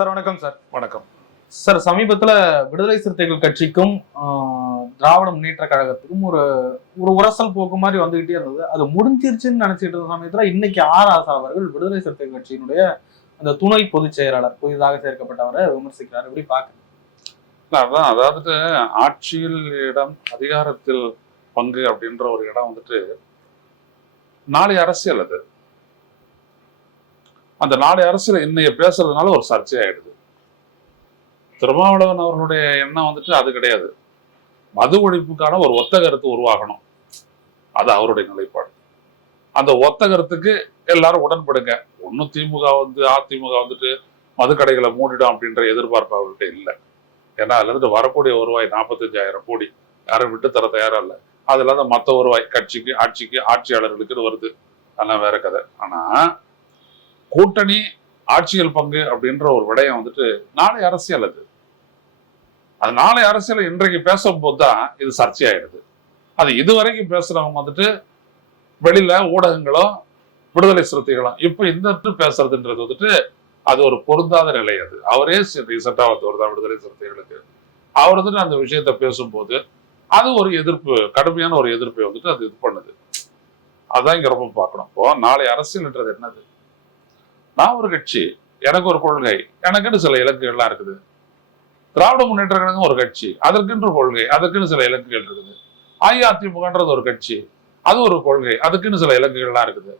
Sir வணக்கம் sir. வணக்கம். Sir சமீபத்துல விடுதலை சிறுத்தைகள் கட்சிக்கும் திராவிட முன்னேற்ற கழகத்துக்கும் ஒரு ஒரு உரசல் போக்கு மாதிரி வந்துகிட்டே இருந்தது. அது முடிஞ்சிருச்சுன்னு நினைச்சிட்டு இருந்த சமயத்துல இன்னைக்கு ஆர் ஆசா அவர்கள் விடுதலை சிறுத்தைகள் கட்சியினுடைய அந்த துணை பொதுச் செயலாளர் புதிதாக சேர்க்கப்பட்டவரை விமர்சிக்கிறார். எப்படி பாக்குறீங்க இல்ல, அதான் அதாவது ஆட்சியில் இடம் அதிகாரத்தில் பங்கு அப்படின்ற ஒரு இடம் வந்துட்டு நாளை அரசியல் அது. அந்த நாளை அரசியல் இன்னைய பேசுறதுனால ஒரு சர்ச்சை ஆயிடுது திருமாவளவன் அவர்களுடைய எண்ணம் வந்துட்டு அது கிடையாது. மது ஒழிப்புக்கான ஒரு ஒத்த கருத்து உருவாகணும். அது அவருடைய நிலைப்பாடு. அந்த ஒத்த கருத்துக்கு எல்லாரும் உடன்படுங்க. ஒன்னும் திமுக வந்து அதிமுக வந்துட்டு மதுக்கடைகளை மூடிடும் அப்படின்ற எதிர்பார்ப்பு அவர்கிட்ட இல்லை. ஏன்னா அதுலேருந்து வரக்கூடிய வருவாய் நாற்பத்தஞ்சாயிரம் கோடி. யாரும் விட்டு தர தயாரா இல்லை. அது இல்லாத மற்ற வருவாய் கட்சிக்கு ஆட்சிக்கு ஆட்சியாளர்களுக்கு வருது. அதெல்லாம் வேற கதை. ஆனா கூட்டணி ஆட்சியல் பங்கு அப்படின்ற ஒரு விடயம் வந்துட்டு நாளை அரசியல் அது. அது நாளை அரசியல் இன்றைக்கு பேசும்போது தான் இது சர்ச்சையாயிடுது. அது இதுவரைக்கும் பேசுறவங்க வந்துட்டு வெளியில ஊடகங்களோ விடுதலை சிறுத்தைகளும் இப்போ இந்த பேசுறதுன்றது வந்துட்டு அது ஒரு பொருந்தாத நிலை அது. அவரே ரீசெண்டாக வந்தவர் தான் விடுதலை சிறுத்தைகளுக்கு அவர் வந்துட்டு அந்த விஷயத்த பேசும்போது அது ஒரு எதிர்ப்பு கடுமையான ஒரு எதிர்ப்பை வந்துட்டு அது இது பண்ணுது. அதான் இங்க ரொம்ப பார்க்கணும். இப்போ நாளை அரசியல்ன்றது என்னது? நான் ஒரு கட்சி எனக்கு ஒரு கொள்கை. எனக்குன்னு சில இலக்குகள்லாம் இருக்குது. திராவிட முன்னேற்ற கழகம் ஒரு கட்சி. அதற்கென்று கொள்கை. அதற்குன்னு சில இலக்குகள் இருக்குது. அஇஅதிமுகன்றது ஒரு கட்சி. அது ஒரு கொள்கை. அதுக்குன்னு சில இலக்குகள்லாம் இருக்குது.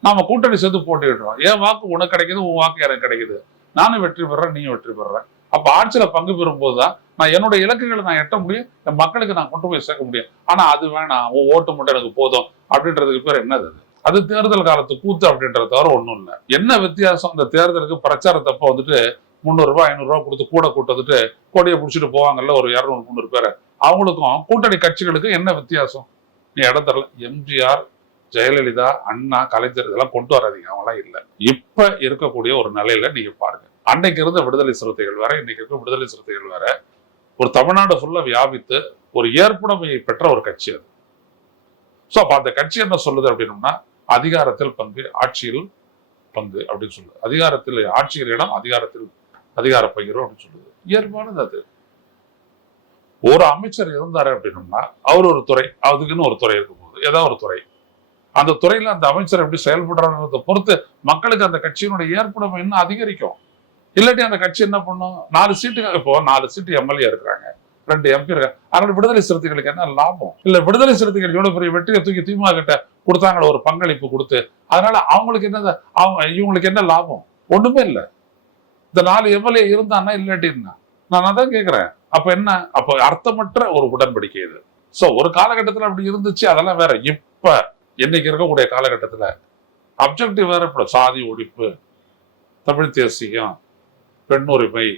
நாம கூட்டணி சேர்ந்து போட்டிடுறோம் என் வாக்கு உனக்கு கிடைக்குது உன் வாக்கு எனக்கு கிடைக்குது. நானும் வெற்றி பெறேன் நீயும் வெற்றி பெறேன் அப்ப ஆட்சியில பங்கு பெறும்போது தான் நான் என்னோட இலக்குகளை நான் எட்ட முடியும் என் மக்களுக்கு நான் கொண்டு போய் சேர்க்க முடியும். ஆனா அது வேணாம். உன் ஓட்டு மட்டும் எனக்கு போதும். அப்படின்றதுக்கு பேர் என்னது அது தேர்தல் காலத்து கூத்து அப்படின்றத தவிர ஒன்றும் இல்லை. என்ன வித்தியாசம்? அந்த தேர்தலுக்கு பிரச்சாரத்தப்ப வந்துட்டு முந்நூறுரூவா ஐநூறுரூவா கொடுத்து கூட கூட்டு வந்துட்டு கொடியை பிடிச்சிட்டு போவாங்கல்ல ஒரு இரநூறு முந்நூறு பேர். அவங்களுக்கும் கூட்டணி கட்சிகளுக்கும் என்ன வித்தியாசம்? நீ இடம் தரல. எம்ஜிஆர் ஜெயலலிதா அண்ணா கலைஞர் இதெல்லாம் கொண்டு வராதீங்க. அவங்களாம் இல்லை. இப்போ இருக்கக்கூடிய ஒரு நிலையில நீங்க பாருங்க. அன்னைக்கு இருந்த விடுதலை சிறுத்தைகள் வேற இன்னைக்கு இருக்க விடுதலை சிறுத்தைகள் வேற ஒரு தமிழ்நாடு ஃபுல்லா வியாபித்து ஒரு ஏற்புடைமையை பெற்ற ஒரு கட்சி அது. ஸோ அப்போ அந்த கட்சி என்ன சொல்லுது அப்படின்னம்னா அதிகாரத்தில் பங்கு ஆட்சியில் பங்கு அப்படின்னு சொல்லுது. அதிகாரத்தில் ஆட்சியில் இடம் அதிகாரத்தில் அதிகார பகிர்வு அப்படின்னு சொல்லுது. இயல்பானது அது. ஒரு அமைச்சர் இருந்தாரு அப்படின்னம்னா அவர் ஒரு துறை அதுக்குன்னு ஒரு துறை இருக்கும் போது ஏதாவது ஒரு துறை. அந்த துறையில அந்த அமைச்சர் எப்படி செயல்படுறாங்கிறத பொறுத்து மக்களுக்கு அந்த கட்சியினுடைய ஏற்படும் இன்னும் அதிகரிக்கும். இல்லாட்டி அந்த கட்சி என்ன பண்ணும்? நாலு சீட்டு இப்போ நாலு சீட்டு எம்எல்ஏ இருக்கிறாங்க. ரெண்டு எம்பி இருக்காங்க அதனால விடுதலை சிறுத்தைகளுக்கு என்ன லாபம்? இல்ல விடுதலை சிறுத்தைகள் எவ்வளவு பெரிய வெற்றியை தூக்கி திமுக கிட்ட கொடுத்தாங்களோ ஒரு பங்களிப்பு கொடுத்து அதனால அவங்களுக்கு என்ன அவங்க இவங்களுக்கு என்ன லாபம்? ஒண்ணுமே இல்ல. இந்த நாலு எம்எல்ஏ இருந்தான்னா இல்லாட்டின்னா நான் அதான் கேக்குறேன். அப்ப என்ன? அப்ப அர்த்தமற்ற ஒரு உடன்படிக்கை இது. சோ ஒரு காலகட்டத்துல அப்படி இருந்துச்சு அதெல்லாம் வேற. இப்ப இன்னைக்கு இருக்கக்கூடிய காலகட்டத்துல அப்ஜெக்டிவ் வேற இப்போ சாதி ஒழிப்பு தமிழ் தேசியம் பெண்ணுரிமை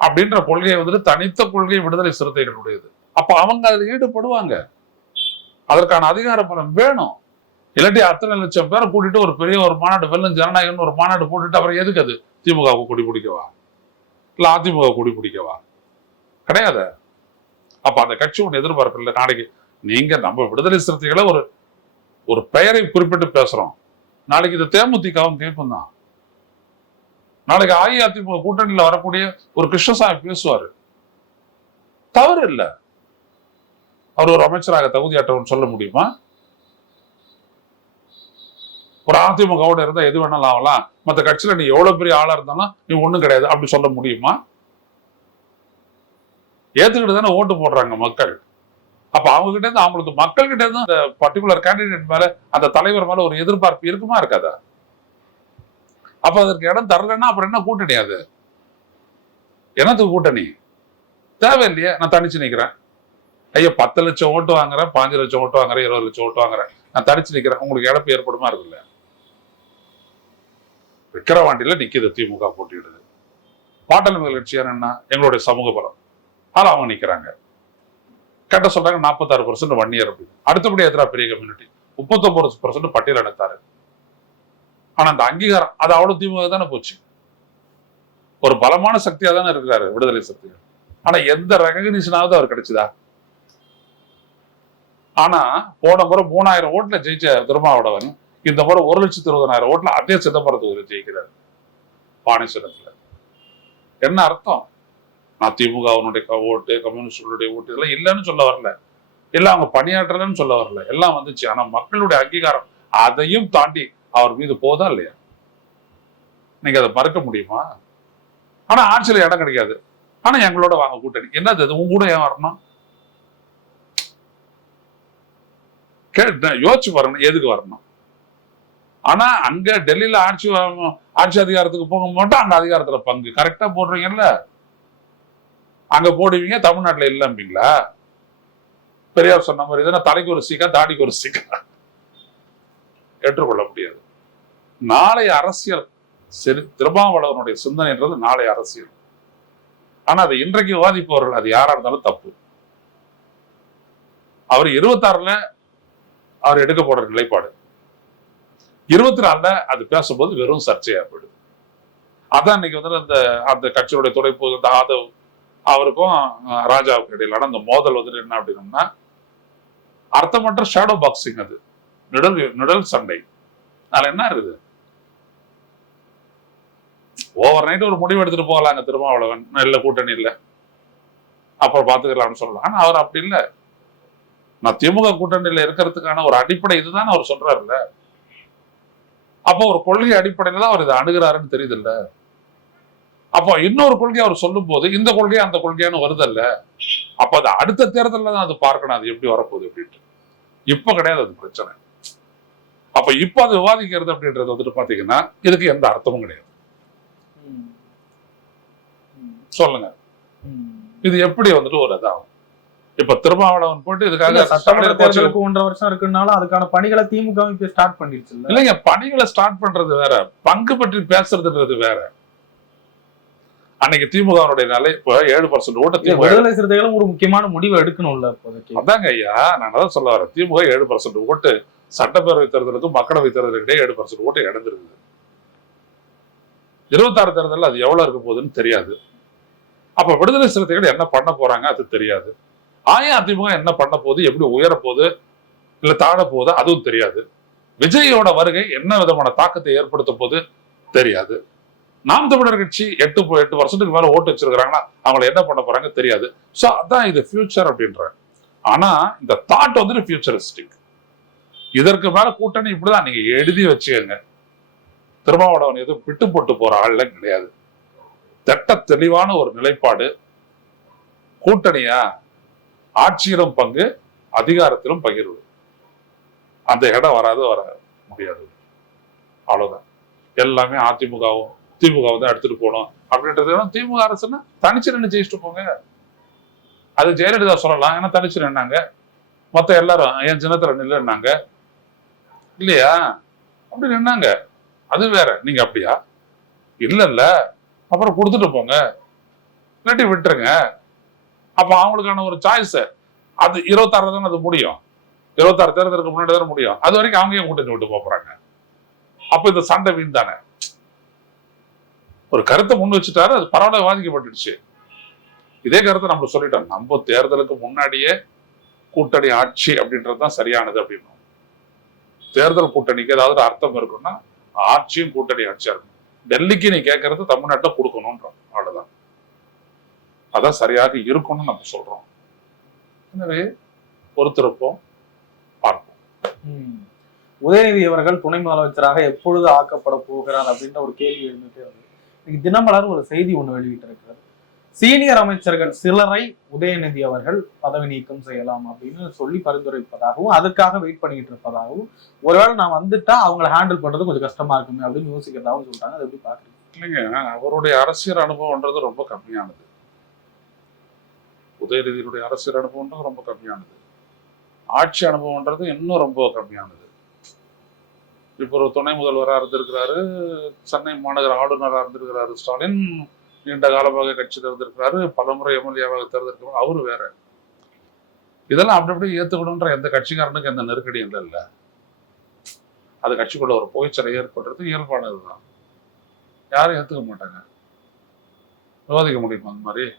அப்படின்ற கொள்கையை வந்துட்டு தனித்த கொள்கை விடுதலை சிறுத்தைகளுடையது. அப்ப அவங்க அதில் ஈடுபடுவாங்க. அதற்கான அதிகார பலம் வேணும். இல்லாட்டி அத்தனை லட்சம் பேரை கூட்டிட்டு ஒரு பெரிய ஒரு மாநாடு வெள்ளம் ஜனநாயகம்னு ஒரு மாநாடு போட்டுட்டு அப்புறம் எதுக்கு அது? திமுகவுக்கு குடி பிடிக்கவா? இல்ல அதிமுக குடி பிடிக்கவா? கிடையாது? அப்போ அந்த கட்சி ஒன்று எதிர்பார்ப்பு இல்லை. நாளைக்கு நீங்க நம்ம விடுதலை சிறுத்தைகளை ஒரு ஒரு பெயரை குறிப்பிட்டு பேசுறோம். நாளைக்கு இது தேமுதிகவும் கேட்கும் தான். நாளைக்கு அஇஅதிமுக கூட்டணியில வரக்கூடிய ஒரு கிருஷ்ணசாமி பேசுவாரு. தவறு இல்ல. அவர் ஒரு அமைச்சராக தகுதியற்றவன் சொல்ல முடியுமா? ஒரு அதிமுகவோட இருந்தா எது வேணாலும் ஆகலாம். மற்ற கட்சியில நீ எவ்வளவு பெரிய ஆளா இருந்தாலும் நீ ஒண்ணும் கிடையாது அப்படி சொல்ல முடியுமா? ஏத்துக்கிட்டு தானே ஓட்டு போடுறாங்க மக்கள். அப்ப அவங்க கிட்ட இருந்து அவங்களுக்கு மக்கள் கிட்ட இருந்து அந்த பர்டிகுலர் கேண்டிடேட் மேல அந்த தலைவர் மேல ஒரு எதிர்பார்ப்பு இருக்குமா இருக்காதா? அப்ப அதற்கு இடம் தரலன்னா அப்புறம் என்ன கூட்டணி அது? என்னத்துக்கு கூட்டணி? தேவையில்லையே நான் தனிச்சு நிக்கிறேன். ஐயா பத்து லட்சம் ஓட்டு வாங்குறேன் பாஞ்சு லட்சம் ஓட்டு வாங்குறேன் இருபது லட்சம் ஓட்டு வாங்குறேன். நான் தனிச்சு நிக்கிறேன் உங்களுக்கு இழப்பு ஏற்படுமா இருக்குல்ல விக்கிரவாண்டியில் நிற்கிது திமுக போட்டியிடுது. பாட்டல் முதல் கட்சியார் என்ன? எங்களுடைய சமூக பலம். ஆனால் அவங்க நிற்கிறாங்க கட்ட சொல்றாங்க நாற்பத்தாறு பர்சன்ட் ஒன் இயர் அப்படின்னு. அடுத்தபடி எதிரா பெரிய கம்யூனிட்டி முப்பத்தொன்பது பர்சன்ட் பட்டியல் எடுத்தாரு. ஆனா அந்த அங்கீகாரம் அது அவ்வளவு திமுக தானே போச்சு. ஒரு பலமான சக்தியா தானே இருக்கிறாரு விடுதலை சக்திகள். ஆனா எந்த ரெகக்னிஷனாவது அவர் கிடைச்சதா? ஆனா போன முறை மூணாயிரம் ஓட்டுல ஜெயிச்ச திருமாவளவன் இந்த முறை ஒரு லட்சத்தி இருபதனாயிரம் ஓட்டுல அதே சிதம்பரத்துக்கு ஜெயிக்கிறார். பானைசுரத்துல என்ன அர்த்தம்? நான் திமுக அவனுடைய ஓட்டு கம்யூனிஸ்டுடைய ஓட்டு இதெல்லாம் இல்லைன்னு சொல்ல வரல. எல்லாம் அவங்க பணியாற்றலன்னு சொல்ல வரல. எல்லாம் வந்துச்சு. ஆனா மக்களுடைய அங்கீகாரம் அதையும் தாண்டி அவர் மீது போதா இல்லையா? நீங்க அதை மறக்க முடியுமா? ஆனா ஆட்சியில் இடம் கிடைக்காது. ஆனா எங்களோட வாங்க கூட்டணி. என்னது அது? உங்க கூட ஏன் வரணும்? கே- யோசிச்சு வரணும். எதுக்கு வரணும்? ஆனா அங்க டெல்லியில ஆட்சி ஆட்சி அதிகாரத்துக்கு போக மட்டும் அங்க அதிகாரத்துல பங்கு. கரெக்டா போடுறீங்கல்ல? அங்க போடுவீங்க தமிழ்நாட்டுல இல்லம்பீங்களா? பெரியார் சொன்ன மாதிரி தானே தலைக்கு ஒரு சீக்கா தாடிக்கு ஒரு சீக்கா ஏற்றுக்கொள்ள முடியாது. நாளைய அரசியல் சரி திருமாவளவனுடைய சிந்தனைன்றது நாளைய அரசியல். ஆனா அதை இன்றைக்கு விவாதிப்பவர்கள் அது யாரா இருந்தாலும் தப்பு. அவர் இருபத்தாறுல அவர் எடுக்க போற நிலைப்பாடு. இருபத்தி நாலுல அது பேசும்போது வெறும் சர்ச்சையா போயிடுது. அதான் இன்னைக்கு வந்து அந்த அந்த கட்சியுடைய துடைப்பு இந்த ஆதவ் அவருக்கும் ராஜாவுக்கு இடையிலான அந்த மோதல் வந்து என்ன அப்படின்னம்னா அர்த்தமற்ற ஷேடோ பாக்ஸிங் அது. நிழல் நிழல் சண்டை. அதில் என்ன இருக்குது? ஓவர் நைட் ஒரு முடிவு எடுத்துட்டு போகலாங்க திருமாவளவன். இல்ல கூட்டணி இல்லை. அப்புறம் பார்த்துக்கலாம்னு சொல்லலாம். ஆனால் அவர் அப்படி இல்ல. நான் திமுக கூட்டணியில இருக்கிறதுக்கான ஒரு அடிப்படை இதுதான் அவர் சொல்றாருல்ல. அப்போ ஒரு கொள்கை அடிப்படையில தான் அவர் இதை அணுகிறாருன்னு தெரியுது இல்ல அப்போ இன்னொரு கொள்கை அவர் சொல்லும் போது இந்த கொள்கை அந்த கொள்கையானு வருதல்ல. அப்ப அது அடுத்த தேர்தல்ல தான் அது பார்க்கணும். அது எப்படி வரப்போகுது அப்படின்ட்டு. இப்ப கிடையாது அது பிரச்சனை. அப்ப இப்ப அது விவாதிக்கிறது அப்படின்றது வந்துட்டு பாத்தீங்கன்னா இதுக்கு எந்த அர்த்தமும் கிடையாது. சொல்லுங்க. இது எப்படி வந்துட்டு ஒரு இதாகும்? இப்ப திருமாவளவன் இல்ல, இதுக்காக சட்டமன்ற தேர்தலுக்கு ஒன்றரை வருஷம் இருக்குனாலும் அதுக்கான பணிகளை திமுக இப்ப ஸ்டார்ட் பண்ணிருச்சு இல்ல? இல்லைங்க பணிகளை ஸ்டார்ட் பண்றது வேற. பங்கு பற்றி பேசுறதுன்றது வேற. அன்னைக்கு திமுகவுடைய நிலை இப்ப ஏழு பர்சன்ட் ஓட்டு திமுக விடுதலை சிறுத்தைகளும் ஒரு முக்கியமான முடிவு எடுக்கணும்ல இப்போதைக்கு. அதாங்க ஐயா நான் அதான் சொல்ல வரேன். திமுக ஏழு பர்சன்ட் ஓட்டு சட்டப்பேரவை தேர்தலுக்கும் மக்களவை தேர்தலுக்கு இடையே ஏழு பர்சன்ட் ஓட்டு இழந்திருக்குது இருபத்தாறு தேர்தலில் அது எவ்வளவு இருக்க போகுதுன்னு தெரியாது. அப்ப விடுதலை சிறுத்தைகள் என்ன பண்ண போறாங்க அது தெரியாது. அஇஅதிமுக என்ன பண்ண போகுது எப்படி உயர போகுது இல்ல தாழ போகுது அதுவும் தெரியாது. விஜயோட வருகை என்ன விதமான தாக்கத்தை ஏற்படுத்த போது தெரியாது. நாம் தமிழர் கட்சி எட்டு எட்டு வருஷத்துக்கு மேல ஓட்டு வச்சிருக்கிறாங்கன்னா அவங்கள என்ன பண்ண போறாங்க தெரியாது. சோ அதான் இது ஃபியூச்சர் அப்படின்ற ஆனா இந்த தாட் வந்துட்டு ஃபியூச்சரிஸ்டிக் இதற்கு மேல கூட்டணி இப்படிதான் நீங்க எழுதி வச்சுக்கோங்க. திருமாவளவன் எதுவும் விட்டு போட்டு போற ஆள்ல கிடையாது. திட்ட தெளிவான ஒரு நிலைப்பாடு. கூட்டணியா? ஆட்சியிலும் பங்கு அதிகாரத்திலும் பகிர்வு. அந்த இடம் வராது வர முடியாது. அவ்வளவுதான். எல்லாமே அதிமுகவும் திமுக தான் எடுத்துட்டு போகணும். அப்படின்றது திமுக அரசுன்னா தனிச்சு நின்று ஜெயிச்சுட்டு போங்க. அது ஜெயலலிதா சொல்லலாம். ஏன்னா தனிச்சு நின்னாங்க. மொத்த எல்லாரும் என் சின்னத்துல நில்லுன்னாங்க இல்லையா? அப்படி நின்னாங்க. அது வேற. நீங்க அப்படியா? இல்ல இல்ல அப்புறம் கொடுத்துட்டு போங்க. இல்லாட்டி விட்டுருங்க. அப்ப அவங்களுக்கான ஒரு சாய்ஸ் அது இருபத்தாறு தானே அது முடியும். இருபத்தாறு தேர்தலுக்கு முன்னாடி தானே முடியும். அது வரைக்கும் அவங்க ஏன் கூட்டணி விட்டு போறாங்க அப்ப இந்த சண்டை வீண் தானே. ஒரு கருத்தை முன் வச்சுட்டாரு அது பரவாயில்ல பாதிக்கப்பட்டுடுச்சு இதே கருத்தை நம்ம சொல்லிட்டோம். நம்ம தேர்தலுக்கு முன்னாடியே கூட்டணி ஆட்சி அப்படின்றது தான் சரியானது அப்படின்னு தேர்தல் கூட்டணிக்கு ஏதாவது அர்த்தம் இருக்குன்னா ஆட்சியும் கூட்டணி ஆட்சியா இருக்கும் டெல்லிக்கு நீ கேட்கறது தமிழ்நாட்டை கொடுக்கணும்ன்றோம். அவ்வளவுதான். அதான் சரியாக இருக்கும்னு நம்ம சொல்றோம். எனவே பொறுத்திருப்போம் பார்ப்போம். உதயநிதி அவர்கள் துணை முதலமைச்சராக எப்பொழுது ஆக்கப்பட போகிறார் அப்படின்ற ஒரு கேள்வி எழுந்துட்டே வருது. இன்னைக்கு தினமலர் ஒரு செய்தி ஒண்ணு வெளியிட்டிருக்கிறது. சீனியர் அமைச்சர்கள் சிலரை உதயநிதி அவர்கள் பதவி நீக்கம் செய்யலாம் அப்படின்னு சொல்லி பரிந்துரைப்பதாகவும் அதுக்காக வெயிட் பண்ணிட்டு இருப்பதாகவும் ஒருவேளை நான் வந்துட்டா அவங்களை ஹேண்டில் பண்றது கொஞ்சம் கஷ்டமா இருக்குமே அப்படின்னு யோசிக்கிறதாகவும் சொல்றாங்க. அதை எப்படி பாக்குறீங்க இல்லைங்க அவருடைய அரசியல் அனுபவம்ன்றது ரொம்ப கம்மியானது. உதயநிதியினுடைய அரசியல் அனுபவம்ன்றது ரொம்ப கம்மியானது. ஆட்சி அனுபவம்ன்றது இன்னும் ரொம்ப கம்மியானது. இப்போ ஒரு துணை முதல்வராக இருந்திருக்கிறாரு சென்னை மாநகர ஆளுநராக இருந்திருக்கிறாரு ஸ்டாலின் நீண்ட காலமாக கட்சி இருந்திருக்கிறாரு பலமுறை எம்எல்ஏவாக தேர்ந்தெடுக்கிறார் அவரு வேற. இதெல்லாம் அப்படி அப்படியே ஏற்றுக்கணுன்ற எந்த கட்சிக்காரனுக்கு எந்த நெருக்கடியும் இல்லை இல்ல. அது கட்சிக்குள்ள ஒரு புகைச்சலை ஏற்படுறது இயல்பானதுதான். யாரும் ஏத்துக்க மாட்டாங்க. விவாதிக்க முடியுமா அந்த மாதிரி?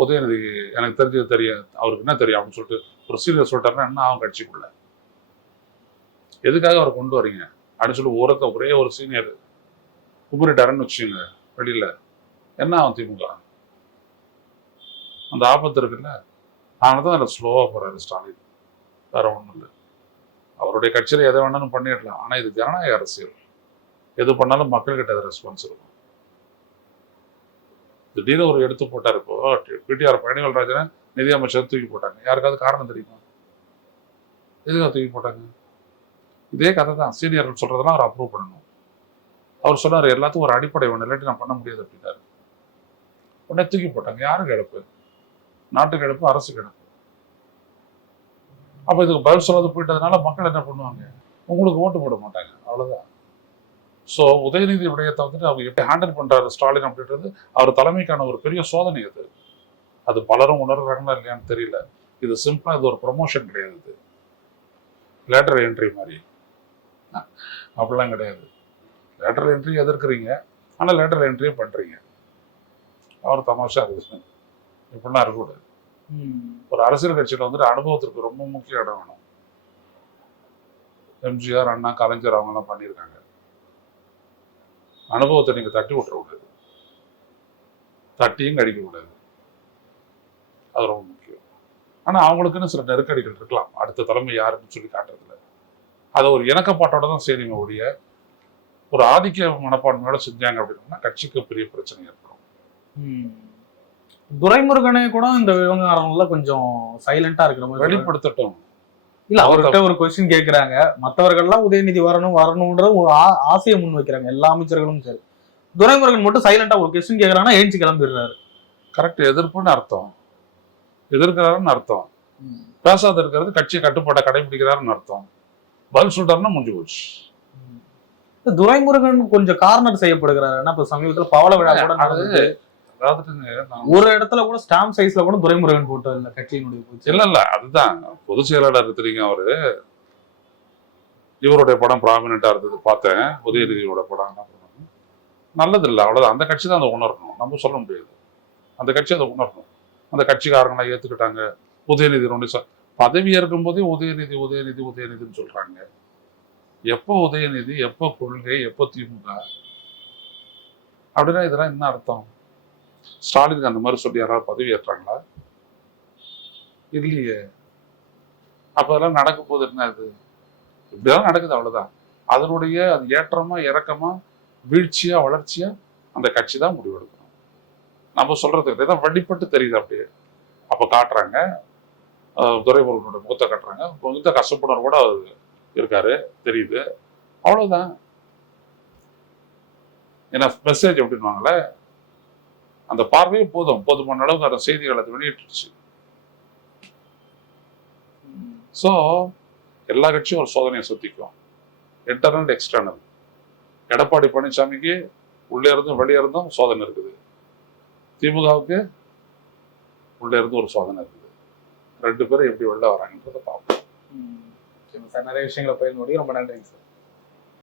உதயநிதி எனக்கு தெரிஞ்சது தெரியும் அவருக்கு என்ன தெரியும் அப்படின்னு சொல்லிட்டு ஒரு சீனியர் சொல்லிட்டாருன்னா என்ன ஆகும் கட்சிக்குள்ள? எதுக்காக அவரை கொண்டு வரீங்க? அப்படின்னு சொல்லி ஒருத்த ஒரே ஒரு சீனியர் கும்பிட்டாருன்னு வச்சுங்க வெளியில. என்ன ஆகும் திமுக? அந்த ஆபத்து இருக்குல்ல? அதனால தான் அதில் ஸ்லோவாக போகிறாரு ஸ்டாலின். வேற ஒன்றும் இல்லை. அவருடைய கட்சியில் எதை வேணாலும் பண்ணிடலாம். ஆனால் இது ஜனநாயக அரசியல். எது பண்ணாலும் மக்கள்கிட்ட அது ரெஸ்பான்ஸ் இருக்கும். திடீர்னு ஒரு எடுத்து போட்டார். இப்போ பிடிஆர் பழனிவேல்ராஜனை நிதியமைச்சர் தூக்கி போட்டாங்க. யாருக்காவது காரணம் தெரியுமா? எதுக்காக தூக்கி போட்டாங்க? இதே கதை தான். சீனியர்கள் சொல்றதெல்லாம் அவர் அப்ரூவ் பண்ணணும். அவர் சொன்னார் எல்லாத்துக்கும் ஒரு அடிப்படை ஒன்று இல்லாட்டி நான் பண்ண முடியாது அப்படின்னாரு. உடனே தூக்கி போட்டாங்க. யாருக்கு இழப்பு? நாட்டுக்கு இழப்பு அரசுக்கு இழப்பு. அப்போ இதுக்கு பதில் சொல்லாத போயிட்டதுனால மக்கள் என்ன பண்ணுவாங்க? உங்களுக்கு ஓட்டு போட மாட்டாங்க. அவ்வளவுதான். ஸோ உதயநிதி விடயத்தை வந்துட்டு அவங்க எப்படி ஹேண்டில் பண்றாரு? ஸ்டாலின் அப்படின்றது அவர் தலைமைக்கான ஒரு பெரிய சோதனை அது. அது பலரும் உணர்றாங்களா இல்லையான்னு தெரியல. இது சிம்பிளா இது ஒரு ப்ரொமோஷன் கிடையாது இது. லேட்டர் என்ட்ரி மாதிரி. அப்படிலாம் கிடையாது. லேட்டர் என்ட்ரி எதிர்க்கிறீங்க. ஆனால் லேட்டர் என்ட்ரியே பண்றீங்க. அவர் தமாஷா இருக்குது இப்படிலாம் இருக்கக்கூடாது ஒரு அரசியல் கட்சியில வந்துட்டு அனுபவத்திற்கு ரொம்ப முக்கிய இடம் வேணும். எம்ஜிஆர் அண்ணா கலைஞர் அவங்கெல்லாம் பண்ணியிருக்காங்க. அனுபவத்தை நீங்க தட்டி விட்டுறக்கூடாது தட்டியும் கடிக்க கூடாது. அது ரொம்ப முக்கியம். ஆனா அவங்களுக்குன்னு சில நெருக்கடிகள் இருக்கலாம். அடுத்த தலைமை யாருன்னு சொல்லி காட்டுறதுல. அதை ஒரு இணக்கப்பாட்டோட தான் செய்றீங்க ஒழிய ஒரு ஆதிக்க மனப்பான்மையோட செஞ்சாங்க அப்படின்னா கட்சிக்கு பெரிய பிரச்சனை ஏற்படும். துரைமுருகனே கூட இந்த விவகாரங்கள்ல கொஞ்சம் சைலண்டா இருக்கிற மாதிரி. வெளிப்படுத்தட்டும். இல்ல அவர்கிட்ட ஒரு கொஸ்டின் கேக்குறாங்க. மத்தவர்கள்லாம் உதயநிதி வரணும் வரணும்ன்ற ஒரு ஆசையை முன் வைக்கிறாங்க. எல்லா அமைச்சர்களும் சரி. துரைமுருகன் மட்டும் சைலண்டா ஒரு கொஸ்டின் கேக்குறாங்கன்னா ஏஞ்சி கிளம்பிடுறாரு. கரெக்ட் எதிர்ப்புன்னு அர்த்தம். எதிர்க்கிறாருன்னு அர்த்தம். பேசாத இருக்கிறது கட்சியை கட்டுப்பாட்டை கடைபிடிக்கிறாருன்னு அர்த்தம். பதில் சொல்லிட்டாருன்னா முடிஞ்சு போச்சு துரைமுருகன் கொஞ்சம் கார்னர் செய்யப்படுகிறாரு. ஏன்னா இப்ப சமீபத்துல பவள விழா கூட நடந்தது. ஒரு இடத்துல கூட ஸ்டாம்ப் சைஸ்ல கூட துரைமுருகன் போட்டோ இல்ல கட்சியினுடைய பூச்சி இல்ல இல்ல அதுதான். பொதுச் செயலாளர் தெரியுங்க அவரு. இவருடைய படம் ப்ராமினெண்டா இருந்தது பார்த்தேன். உதயநிதியோட படம் என்ன நல்லது இல்லை அவ்வளவுதான். அந்த கட்சி தான் அதை உணரணும். நம்ம சொல்ல முடியாது. அந்த கட்சி அதை உணரணும். அந்த கட்சிக்காரங்களை ஏத்துக்கிட்டாங்க. உதயநிதி ஒன்று பதவி ஏற்கும் போதே உதயநிதி உதயநிதி உதயநிதின்னு சொல்றாங்க. எப்போ உதயநிதி எப்போ கொள்கை எப்போ திமுக? அப்படின்னா இதெல்லாம் என்ன அர்த்தம்? ஸ்டாலினுக்கு அந்த மாதிரி சொல்லி யாராவது பதவி ஏற்றாங்களா இல்லையே. அப்ப அதெல்லாம் நடக்க போது என்ன அது? இப்படிதான் நடக்குது அவ்வளவுதான். அதனுடைய அது ஏற்றமா இறக்கமா வீழ்ச்சியா வளர்ச்சியா அந்த கட்சி தான் முடிவெடுக்கணும் நம்ம சொல்றது தான் வழிபட்டு தெரியுது அப்படியே. அப்ப காட்டுறாங்க. அஹ் முகத்தை காட்டுறாங்க. மிகுந்த கஷ்டப்படுற கூட அவர் இருக்காரு. தெரியுது. அவ்வளவுதான். ஏன்னா மெசேஜ் அப்படின்வாங்களே அந்த பார்வையே போதும். போதுமான அளவுக்கு அந்த செய்திகள் அது வெளியிட்டுருச்சு. ஸோ எல்லா கட்சியும் ஒரு சோதனையை சுத்திக்கும். இன்டர்னல் எக்ஸ்டர்னல் எடப்பாடி பழனிசாமிக்கு உள்ளே இருந்தும் வெளியே இருந்தும் சோதனை இருக்குது. திமுகவுக்கு உள்ளே இருந்து ஒரு சோதனை இருக்குது. ரெண்டு பேரும் எப்படி வெளில வராங்கன்றதை பார்ப்போம். சார் நிறைய விஷயங்களை பயிர் ரொம்ப நன்றிங்க சார்.